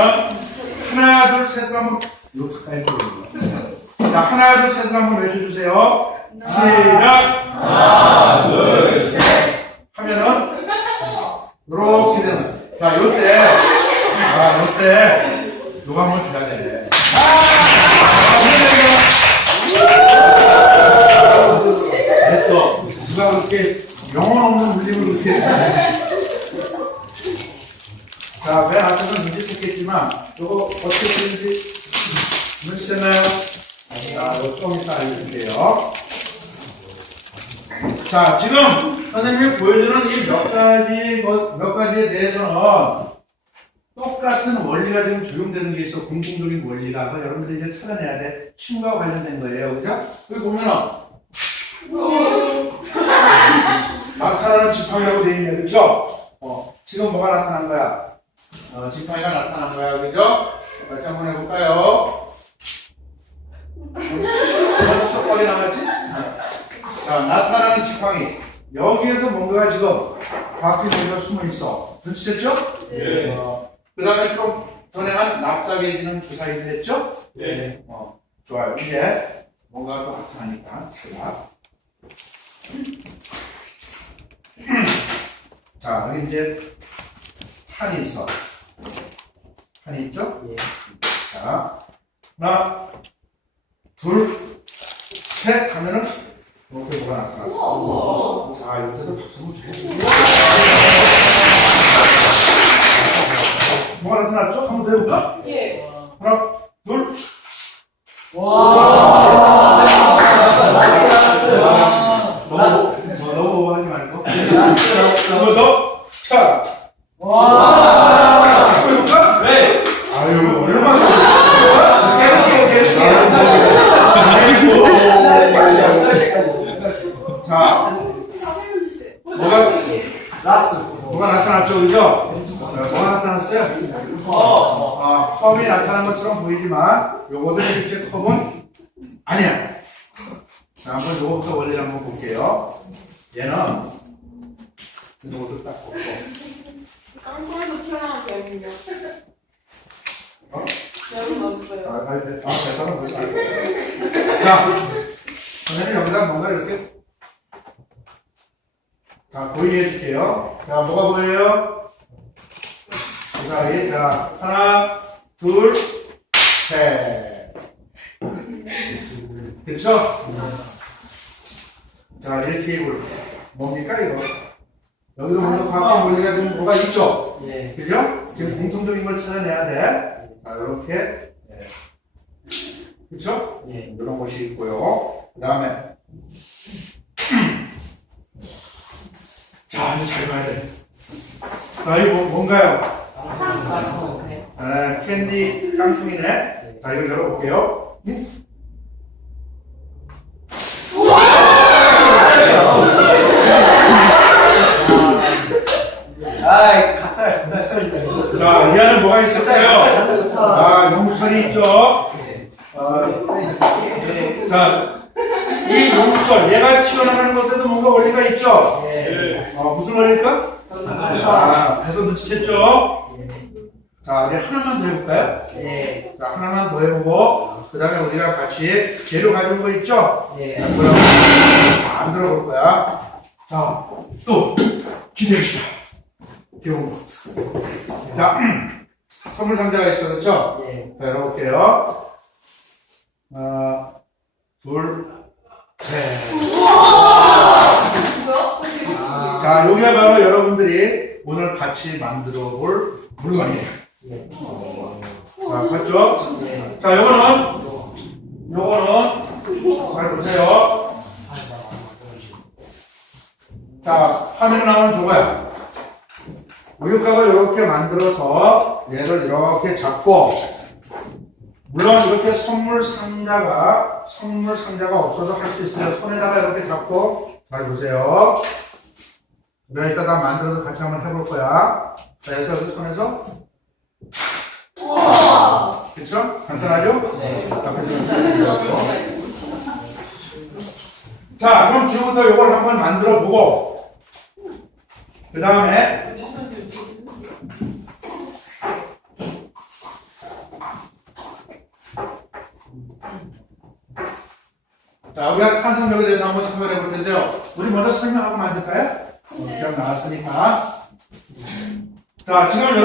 하나 둘 셋을 한번 이거 가까이 보여요. 자 하나 둘 셋을 한번 외쳐주세요. 시작. 하나 둘 셋. 하면은 이렇게 되는. 자 요때 아 요때 누가 한번 줘야 돼. 됐어. 누가 그렇게 영혼 없는 물림을 그렇게 앞에서 문제 듣겠지만, 이거 어떻게 되는지 눈치채나요? 자, 이거 좀 이따 알려줄게요. 자, 지금 선생님이 보여주는 이 몇 가지, 뭐, 몇 가지에 대해서는 똑같은 원리가 지금 적용되는 게 있어. 공통적인 원리가. 그래서 여러분들이 이제 찾아내야 돼. 친구와 관련된 거예요. 그죠? 여기 보면은, 나타나는 지팡이라고 되어 있네. 그죠? 어, 지금 뭐가 나타난 거야? 어, 지팡이가 나타난 거야, 그죠? 같이 한번 해볼까요? 똑바로 나갔지? 자, 나타나는 지팡이. 여기에서 뭔가 지금 과학적으로 숨어 있어. 눈치챘죠? 네. 어, 그 다음에 좀 전에한 납작해지는 주사위도 했죠? 네. 어, 좋아요. 이제 뭔가 또 나타나니까 자, 자, 이제 판이 있어. 판이 있죠? 예. 자, 하나, 둘, 셋 하면은 이렇게 뭐가 나타났어. 자, 이때도 박수 한번 줘야지. 뭐가 나타났죠? 한번 더 해볼까? 예. 하나, 둘, 너 한번 해볼까? 네. 아유, 얼마나. 깨끗게, 깨끗게. 자, 뭐가. 뭐가 나타났죠, 그죠? 뭐가 나타났어요? 어. 아, 컵이 나타난 것처럼 보이지만, 요거도 실제 컵은 아니야. 자, 한번 요거부터 원리를 한번 볼게요. 얘는, 요것을 딱 보고. 깡통에서 튀어나온 배우군요. 어? 여러분 없어요. 아, 아, 네. 아, 뭐지? 자, 선생님 여기다 뭔가 이렇게 자, 보이게 해줄게요. 자, 뭐가 보여요? 그 사이, 자, 하나, 둘, 셋. 그쵸? 자, 1테이블. 뭡니까, 이거? 여기도 먼저 과학 원리가 좀 뭐가 있죠? 예. 그죠? 지금 공통적인 걸 찾아내야 돼. 자, 이렇게. 예. 그쵸? 예. 이런 것이 있고요. 그 다음에. 자, 이제 잘 봐야 돼. 자, 이거 뭐, 뭔가요? 아, 캔디 깡통이네. 자, 이걸 열어볼게요. 응? 아이, 가짜, 가짜. 자, 이 안에 뭐가 있을까요? 아, 용철이 있죠? 아, 자, 이 용철, 얘가 튀어나가는 것에도 뭔가 원리가 있죠? 예. 어, 무슨 원리일까? 아, 해서 눈치챘죠? 자, 이제 하나만 더 해볼까요? 예. 자, 하나만 더 해보고, 그 다음에 우리가 같이 재료 가져온 거 있죠? 예. 자, 그럼 만들어 볼 거야. 자, 또 기대시다. 배운 것. 자, 선물 상자가 있어, 그렇죠? 예. 자, 열어볼게요. 하나, 둘, 셋. 자, 여기가 바로 여러분들이 오늘 같이 만들어 볼 물건이에요. 예. 자, 봤죠? 예. 자, 요거는, 요거는, 잘 보세요. 자, 화면에 나오는 저거야. 우유값을 이렇게 만들어서 얘를 이렇게 잡고, 물론 이렇게 선물 상자가, 선물 상자가 없어도 할수 있어요. 손에다가 이렇게 잡고, 잘 보세요. 그럼 이따 다 만들어서 같이 한번 해볼 거야. 자, 그래서 여기 손에서. 그쵸? 간단하죠? 네. 자, 그럼 지금부터 이걸 한번 만들어 보고, 그 다음에 자, 우리가 탄성력에 대해서 한번 생각해 볼 텐데요. 우리 먼저 설명하고 만들까요? 어, 기억 나왔으니까. 자, 지금 여러분.